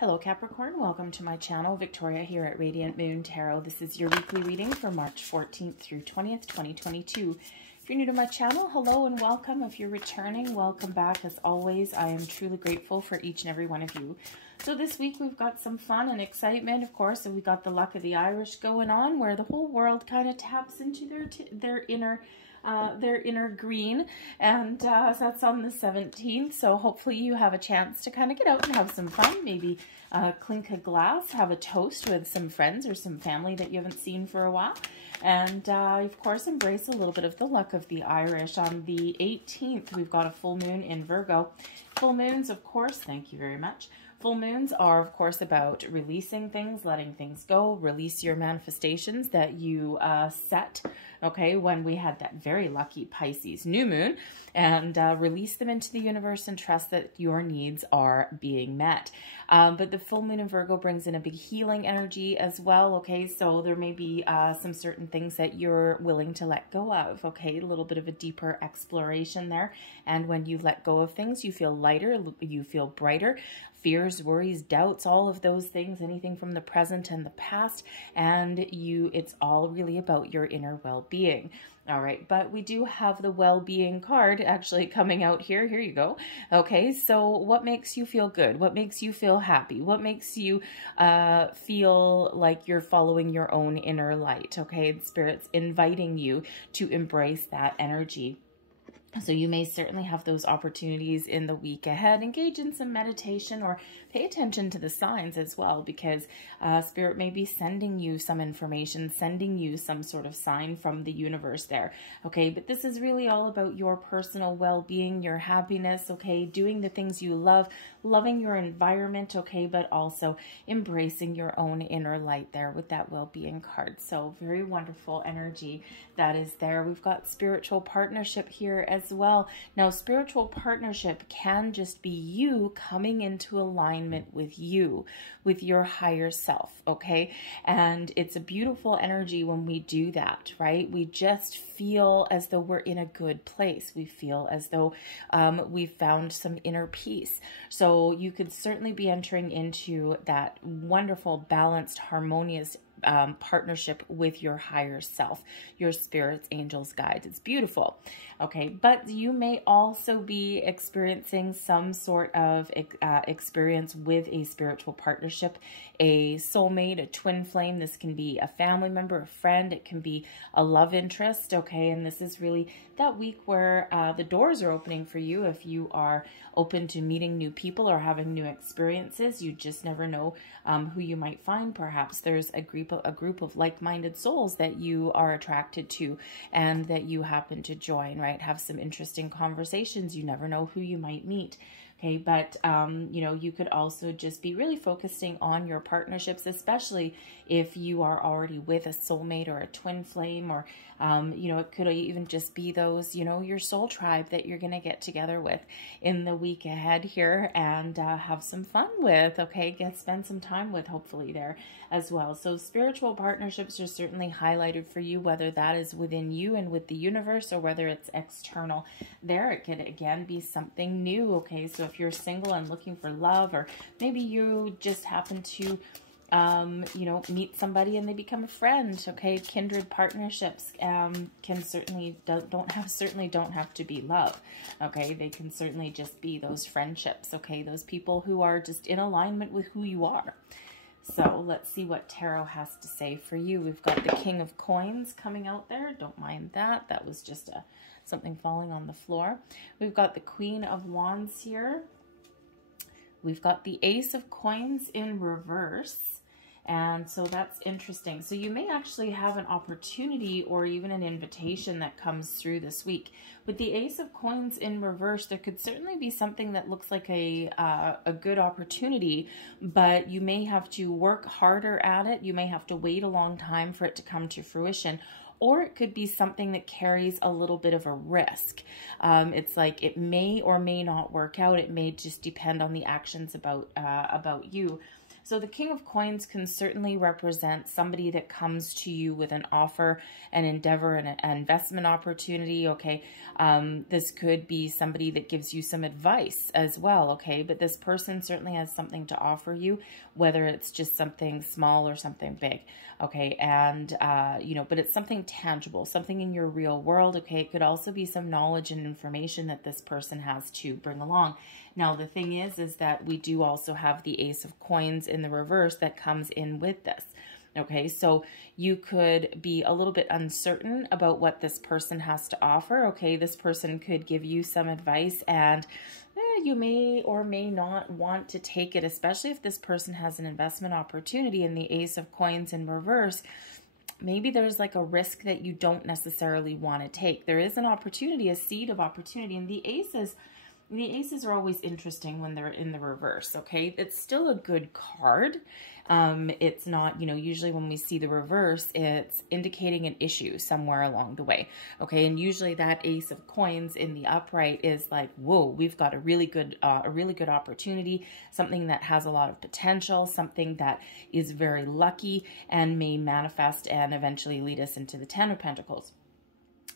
Hello Capricorn, welcome to my channel. Victoria here at Radiant Moon Tarot. This is your weekly reading for March 14th through 20th, 2022. If you're new to my channel, hello and welcome. If you're returning, welcome back. As always, I am truly grateful for each and every one of you. So this week we've got some fun and excitement, of course, and we got the luck of the Irish going on, where the whole world kind of taps into their inner green, and so that's on the 17th. So hopefully you have a chance to kind of get out and have some fun, maybe clink a glass, have a toast with some friends or some family that you haven't seen for a while, and of course embrace a little bit of the luck of the Irish. On the 18th we've got a full moon in Virgo. Full moons, of course, thank you very much. Full moons are, of course, about releasing things, letting things go, release your manifestations that you set, okay, when we had that very lucky Pisces new moon, and release them into the universe and trust that your needs are being met. But the full moon in Virgo brings in a big healing energy as well, okay, so there may be some certain things that you're willing to let go of, okay, a little bit of a deeper exploration there, and when you let go of things, you feel lighter, you feel brighter. Fears, worries, doubts, all of those things, anything from the present and the past, and it's all really about your inner well-being. All right, but we do have the well-being card actually coming out here. Here you go. Okay, so what makes you feel good? What makes you feel happy? What makes you feel like you're following your own inner light? Okay, the Spirit's inviting you to embrace that energy. So you may certainly have those opportunities in the week ahead. Engage in some meditation or pay attention to the signs as well, because Spirit may be sending you some information, sending you some sort of sign from the universe there. Okay, but this is really all about your personal well-being, your happiness, okay, doing the things you love, loving your environment, okay, but also embracing your own inner light there with that well-being card. So very wonderful energy that is there. We've got spiritual partnership here as well. Now, spiritual partnership can just be you coming into alignment with you, with your higher self, okay? And it's a beautiful energy when we do that, right? We just feel as though we're in a good place. We feel as though we've found some inner peace. So you could certainly be entering into that wonderful, balanced, harmonious partnership with your higher self, your spirits, angels, guides. It's beautiful. Okay, but you may also be experiencing some sort of experience with a spiritual partnership, a soulmate, a twin flame. This can be a family member, a friend. It can be a love interest. Okay, and this is really that week where the doors are opening for you. If you are open to meeting new people or having new experiences, you just never know who you might find. Perhaps there's a group of like-minded souls that you are attracted to and that you happen to join, right? Have some interesting conversations. You never know who you might meet. Okay, but, you know, you could also just be really focusing on your partnerships, especially if you are already with a soulmate or a twin flame, or, you know, it could even just be those, you know, your soul tribe that you're going to get together with in the week ahead here and have some fun with, okay? Spend some time with, hopefully, there as well. So spiritual partnerships are certainly highlighted for you, whether that is within you and with the universe or whether it's external there. It could, again, be something new, okay? So if you're single and looking for love, or maybe you just happen to you know, meet somebody and they become a friend, okay? Kindred partnerships can certainly don't have to be love, okay? They can certainly just be those friendships, okay? Those people who are just in alignment with who you are. So let's see what Tarot has to say for you. We've got the King of Coins coming out there. Don't mind that. That was just something falling on the floor. We've got the Queen of Wands here. We've got the Ace of Coins in reverse. And so that's interesting. So you may actually have an opportunity or even an invitation that comes through this week. With the Ace of Coins in reverse, there could certainly be something that looks like a good opportunity, but you may have to work harder at it. You may have to wait a long time for it to come to fruition. or it could be something that carries a little bit of a risk. It's like it may or may not work out. It may just depend on the actions about you. So the King of Coins can certainly represent somebody that comes to you with an offer, an endeavor, and an investment opportunity, okay? This could be somebody that gives you some advice as well, okay? But this person certainly has something to offer you, whether it's just something small or something big, okay? And, you know, but it's something tangible, something in your real world, okay? It could also be some knowledge and information that this person has to bring along. Now, the thing is that we do also have the Ace of Coins in the reverse that comes in with this. Okay, so you could be a little bit uncertain about what this person has to offer. Okay, this person could give you some advice and you may or may not want to take it, especially if this person has an investment opportunity in the Ace of Coins in reverse. Maybe there's like a risk that you don't necessarily want to take. There is an opportunity, a seed of opportunity, and the aces are always interesting when they're in the reverse, okay? It's still a good card. It's not, you know, usually when we see the reverse, it's indicating an issue somewhere along the way, okay? And usually that Ace of Coins in the upright is like, whoa, we've got a really good opportunity, something that has a lot of potential, something that is very lucky and may manifest and eventually lead us into the Ten of Pentacles.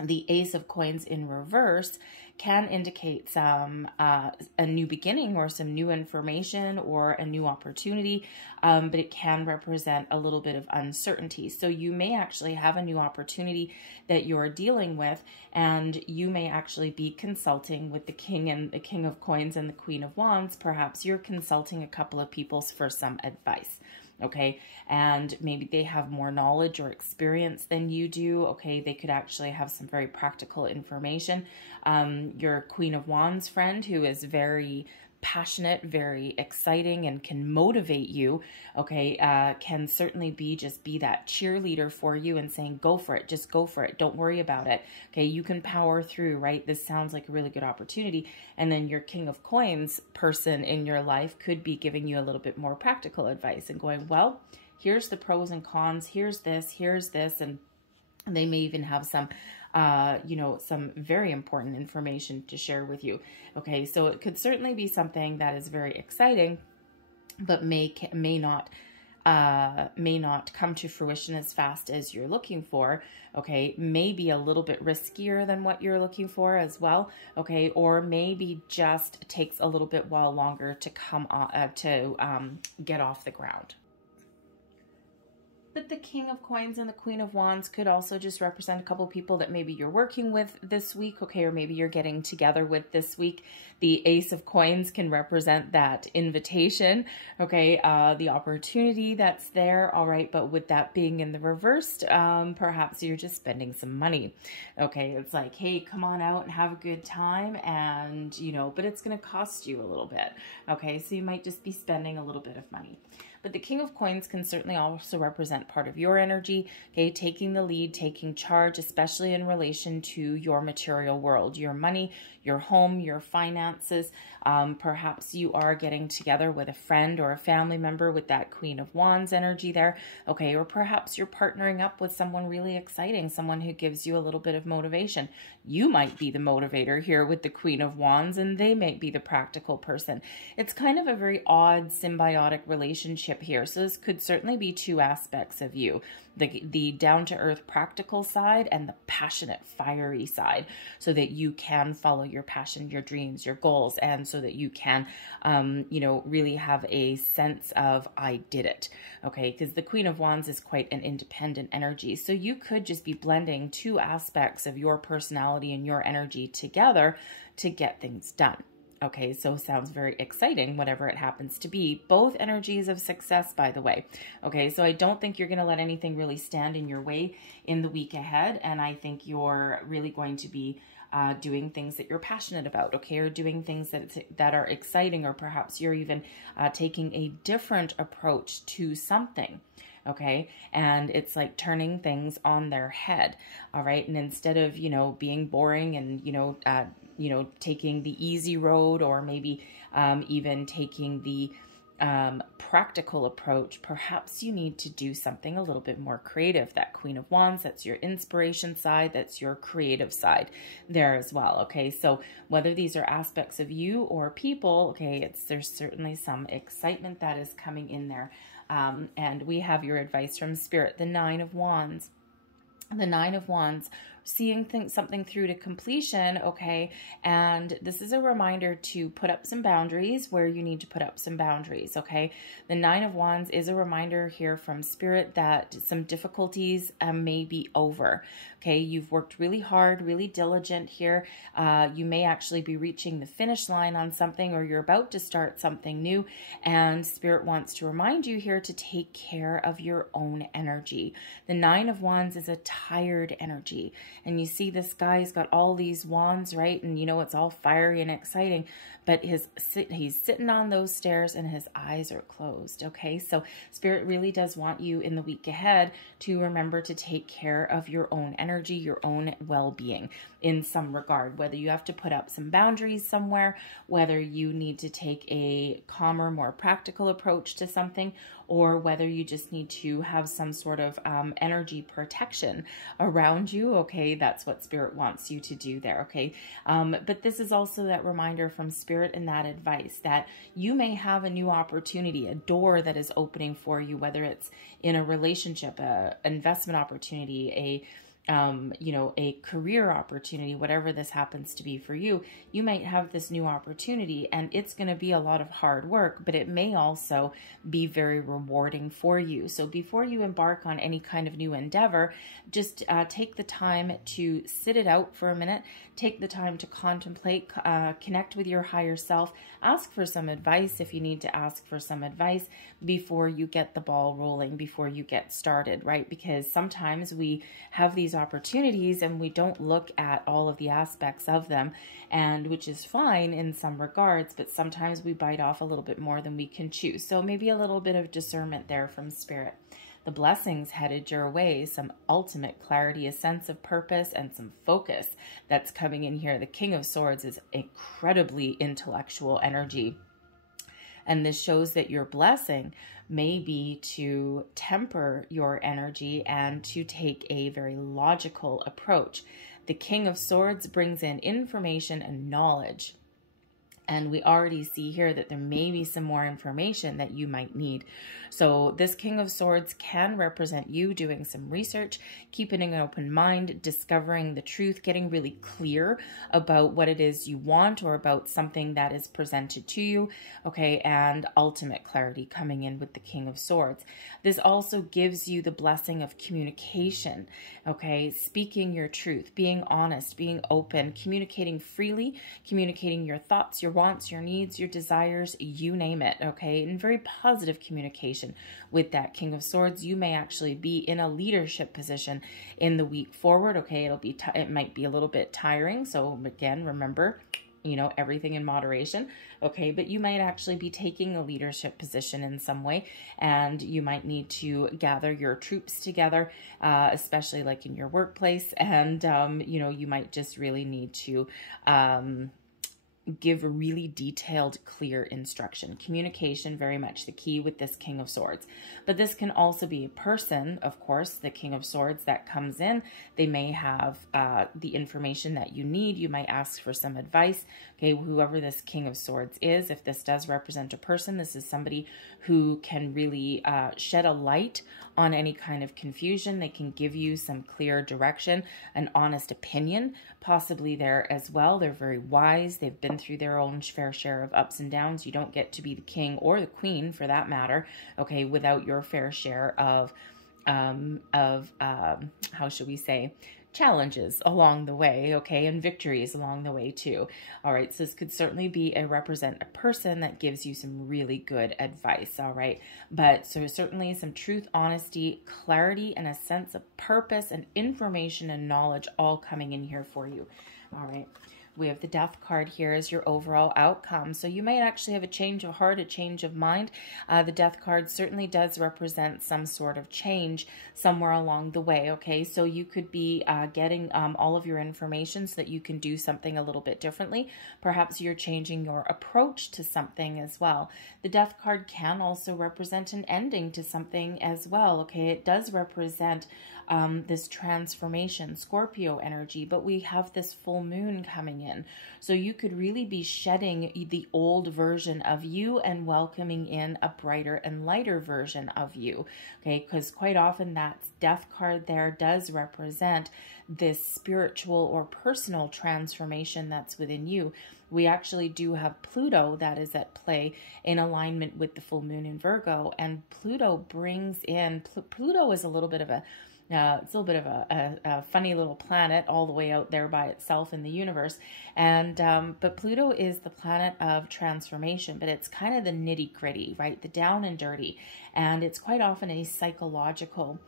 The Ace of Coins in reverse can indicate some a new beginning or some new information or a new opportunity, but it can represent a little bit of uncertainty. So you may actually have a new opportunity that you're dealing with, and you may actually be consulting with the King of Coins and the Queen of Wands. Perhaps you're consulting a couple of people for some advice. Okay, and maybe they have more knowledge or experience than you do. Okay, they could actually have some very practical information. Your Queen of Wands friend, who is very passionate, very exciting, and can motivate you, okay, can certainly be that cheerleader for you and saying, go for it, just go for it, don't worry about it, okay, you can power through, right? This sounds like a really good opportunity. And then your King of Coins person in your life could be giving you a little bit more practical advice and going, well, here's the pros and cons, here's this, and they may even have some you know, some very important information to share with you. Okay, so it could certainly be something that is very exciting, but may not come to fruition as fast as you're looking for. Okay, maybe a little bit riskier than what you're looking for as well. Okay, or maybe just takes a little bit while longer to come get off the ground. But the King of Coins and the Queen of Wands could also just represent a couple people that maybe you're working with this week, okay, or maybe you're getting together with this week. The Ace of Coins can represent that invitation, okay, the opportunity that's there, all right, but with that being in the reversed, perhaps you're just spending some money, okay? It's like, hey, come on out and have a good time, and, you know, but it's going to cost you a little bit, okay? So you might just be spending a little bit of money. But the King of Coins can certainly also represent part of your energy, okay, taking the lead, taking charge, especially in relation to your material world, your money, your home, your finances. Perhaps you are getting together with a friend or a family member with that Queen of Wands energy there, okay, or perhaps you're partnering up with someone really exciting, someone who gives you a little bit of motivation. You might be the motivator here with the Queen of Wands, and they might be the practical person. It's kind of a very odd symbiotic relationship here. So this could certainly be two aspects of you, the down-to-earth practical side and the passionate, fiery side, so that you can follow your passion, your dreams, your goals, and so that you can, you know, really have a sense of, I did it, okay? Because the Queen of Wands is quite an independent energy. So you could just be blending two aspects of your personality and your energy together to get things done. Okay, so sounds very exciting, whatever it happens to be. Both energies of success, by the way. Okay, so I don't think you're going to let anything really stand in your way in the week ahead, and I think you're really going to be doing things that you're passionate about, okay, or doing things that are exciting, or perhaps you're even taking a different approach to something. Okay, and it's like turning things on their head, all right, and instead of, you know, being boring and, you know, taking the easy road, or maybe even taking the practical approach, perhaps you need to do something a little bit more creative. That Queen of Wands, that's your inspiration side, that's your creative side there as well. Okay, so whether these are aspects of you or people, okay, there's certainly some excitement that is coming in there. And we have your advice from Spirit, the Nine of Wands. The Nine of Wands, seeing something through to completion, okay? And this is a reminder to put up some boundaries where you need to put up some boundaries, okay? The Nine of Wands is a reminder here from Spirit that some difficulties may be over, okay? You've worked really hard, really diligent here. You may actually be reaching the finish line on something, or you're about to start something new, and Spirit wants to remind you here to take care of your own energy. The Nine of Wands is a tired energy. And you see this guy, he's got all these wands, right? And you know, it's all fiery and exciting, but he's sitting on those stairs and his eyes are closed, okay? So Spirit really does want you in the week ahead to remember to take care of your own energy, your own well-being in some regard, whether you have to put up some boundaries somewhere, whether you need to take a calmer, more practical approach to something, or whether you just need to have some sort of energy protection around you, okay? That's what Spirit wants you to do there, okay? But this is also that reminder from Spirit and that advice that you may have a new opportunity, a door that is opening for you, whether it's in a relationship, an investment opportunity, you know, a career opportunity, whatever this happens to be for you. You might have this new opportunity and it's going to be a lot of hard work, but it may also be very rewarding for you. So before you embark on any kind of new endeavor, just take the time to sit it out for a minute, take the time to contemplate, connect with your higher self, ask for some advice if you need to ask for some advice before you get the ball rolling, before you get started, right? Because sometimes we have these opportunities and we don't look at all of the aspects of them, and which is fine in some regards, but sometimes we bite off a little bit more than we can chew. So maybe a little bit of discernment there from Spirit. The blessings headed your way, some ultimate clarity, a sense of purpose, and some focus that's coming in here. The King of Swords is incredibly intellectual energy. And this shows that your blessing may be to temper your energy and to take a very logical approach. The King of Swords brings in information and knowledge. And we already see here that there may be some more information that you might need. So this King of Swords can represent you doing some research, keeping an open mind, discovering the truth, getting really clear about what it is you want or about something that is presented to you, okay, and ultimate clarity coming in with the King of Swords. This also gives you the blessing of communication, okay, speaking your truth, being honest, being open, communicating freely, communicating your thoughts, your wants, your needs, your desires, you name it, okay? And very positive communication with that King of Swords. You may actually be in a leadership position in the week forward, okay? It might be a little bit tiring. So again, remember, you know, everything in moderation, okay? But you might actually be taking a leadership position in some way, and you might need to gather your troops together, especially like in your workplace. And, you know, you might just really need to, give a really detailed, clear instruction. Communication, very much the key with this King of Swords. But this can also be a person, of course, the King of Swords that comes in. They may have the information that you need. You might ask for some advice. Okay, whoever this King of Swords is, if this does represent a person, this is somebody who can really shed a light on any kind of confusion. They can give you some clear direction, an honest opinion, possibly there as well. They're very wise. They've been through their own fair share of ups and downs. You don't get to be the king or the queen, for that matter, okay, without your fair share of how should we say, challenges along the way, okay, and victories along the way too. All right, so this could certainly be a person that gives you some really good advice, all right? But so certainly some truth, honesty, clarity, and a sense of purpose and information and knowledge all coming in here for you. All right. We have the Death card here as your overall outcome. So you may actually have a change of heart, a change of mind. The Death card certainly does represent some sort of change somewhere along the way, okay? So you could be getting all of your information so that you can do something a little bit differently. Perhaps you're changing your approach to something as well. The Death card can also represent an ending to something as well, okay? It does represent this transformation, Scorpio energy, but we have this full moon coming in. So you could really be shedding the old version of you and welcoming in a brighter and lighter version of you, okay? Because quite often that Death card there does represent this spiritual or personal transformation that's within you. We actually do have Pluto that is at play in alignment with the full moon in Virgo, and Pluto brings in, Pluto is a little bit of a it's a little bit of a funny little planet all the way out there by itself in the universe. And but Pluto is the planet of transformation, but it's kind of the nitty gritty, right? The down and dirty. And it's quite often a psychological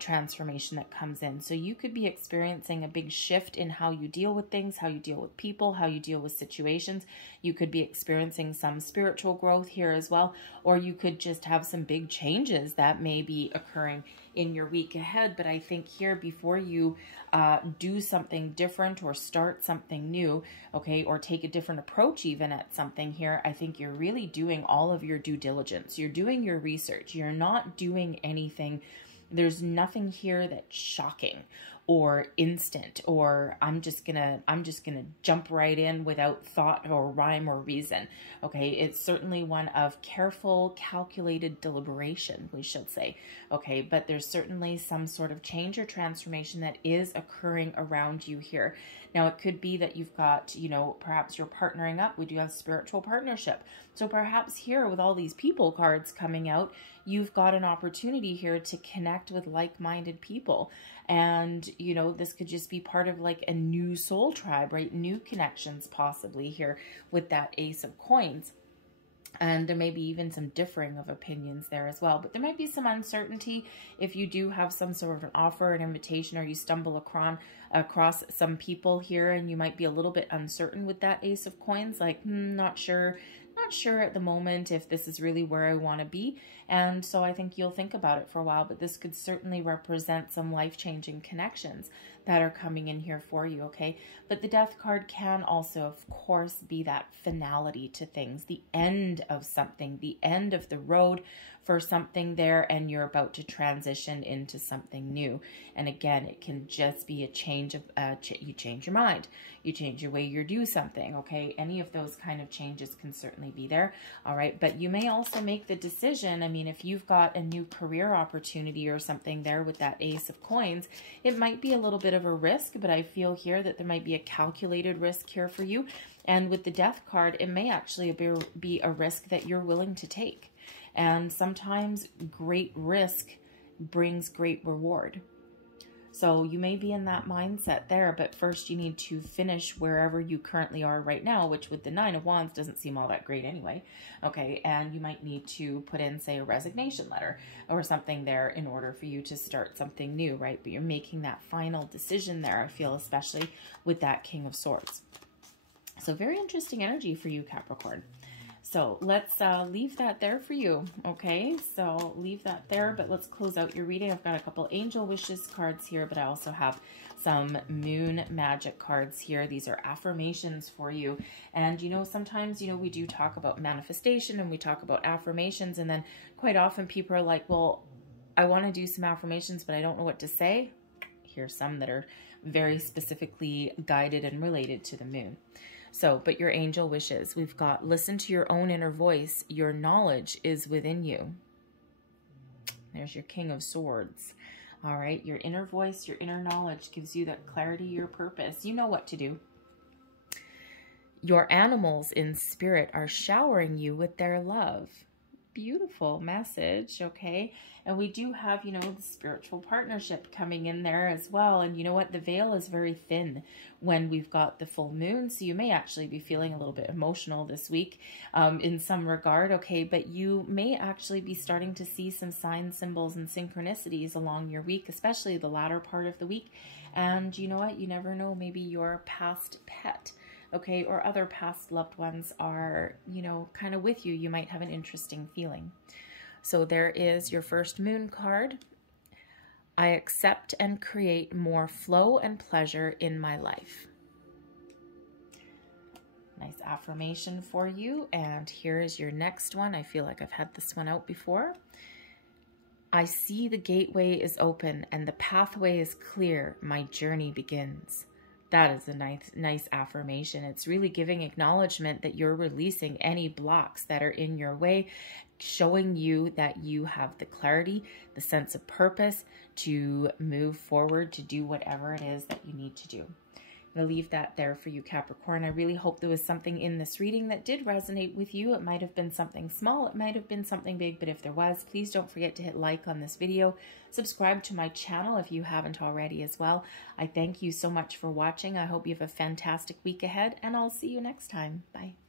transformation that comes in. So you could be experiencing a big shift in how you deal with things, how you deal with people, how you deal with situations. You could be experiencing some spiritual growth here as well, or you could just have some big changes that may be occurring in your week ahead. But I think here, before you do something different or start something new, okay, or take a different approach even at something here, I think you're really doing all of your due diligence. You're doing your research. You're not doing anything. There's nothing here that's shocking or instant, or I'm just gonna jump right in without thought or rhyme or reason. Okay, it's certainly one of careful, calculated deliberation, we should say. Okay, but there's certainly some sort of change or transformation that is occurring around you here. Now, it could be that you've got, you know, perhaps you're partnering up. We do have spiritual partnership. So perhaps here, with all these people cards coming out, you've got an opportunity here to connect with like-minded people. And, you know, this could just be part of like a new soul tribe, right? New connections possibly here with that Ace of Coins. And there may be even some differing of opinions there as well. But there might be some uncertainty if you do have some sort of an offer, an invitation, or you stumble across some people here and you might be a little bit uncertain with that Ace of Coins, like, not sure at the moment if this is really where I want to be. And so I think you'll think about it for a while, but this could certainly represent some life-changing connections that are coming in here for you, okay? But the Death card can also, of course, be that finality to things, the end of something, the end of the road for something there, and you're about to transition into something new. And again, it can just be a change of, you change your mind, you change your way you do something, okay? Any of those kind of changes can certainly be there, all right? But you may also make the decision, I mean, if you've got a new career opportunity or something there with that Ace of Coins, it might be a little bit of a risk, but I feel here that there might be a calculated risk here for you. And with the Death card, it may actually be a risk that you're willing to take. And sometimes great risk brings great reward. So you may be in that mindset there, but first you need to finish wherever you currently are right now, which with the Nine of Wands doesn't seem all that great anyway. Okay, and you might need to put in, say, a resignation letter or something there in order for you to start something new, right? But you're making that final decision there, I feel, especially with that King of Swords. So very interesting energy for you, Capricorn. So let's leave that there for you, okay? So leave that there, but let's close out your reading. I've got a couple angel wishes cards here, but I also have some moon magic cards here. These are affirmations for you. And, you know, sometimes, you know, we do talk about manifestation and we talk about affirmations, and then quite often people are like, well, I want to do some affirmations, but I don't know what to say. Here's some that are very specifically guided and related to the moon. So, but your angel wishes, we've got, listen to your own inner voice. Your knowledge is within you. There's your King of Swords. All right, your inner voice, your inner knowledge gives you that clarity, your purpose. You know what to do. Your animals in spirit are showering you with their love. Beautiful message, okay? And we do have, you know, the spiritual partnership coming in there as well. And you know what? The veil is very thin when we've got the full moon. So you may actually be feeling a little bit emotional this week in some regard, okay? But you may actually be starting to see some signs, symbols, and synchronicities along your week, especially the latter part of the week. And you know what? You never know, maybe your past pet okay? Or other past loved ones are, you know, kind of with you. You might have an interesting feeling. So there is your first moon card. I accept and create more flow and pleasure in my life. Nice affirmation for you. And here is your next one. I feel like I've had this one out before. I see the gateway is open and the pathway is clear. My journey begins. That is a nice affirmation. It's really giving acknowledgement that you're releasing any blocks that are in your way, showing you that you have the clarity, the sense of purpose to move forward, to do whatever it is that you need to do. I'm going to leave that there for you, Capricorn. I really hope there was something in this reading that did resonate with you. It might have been something small, it might have been something big, but if there was, please don't forget to hit like on this video. Subscribe to my channel if you haven't already as well. I thank you so much for watching. I hope you have a fantastic week ahead, and I'll see you next time. Bye.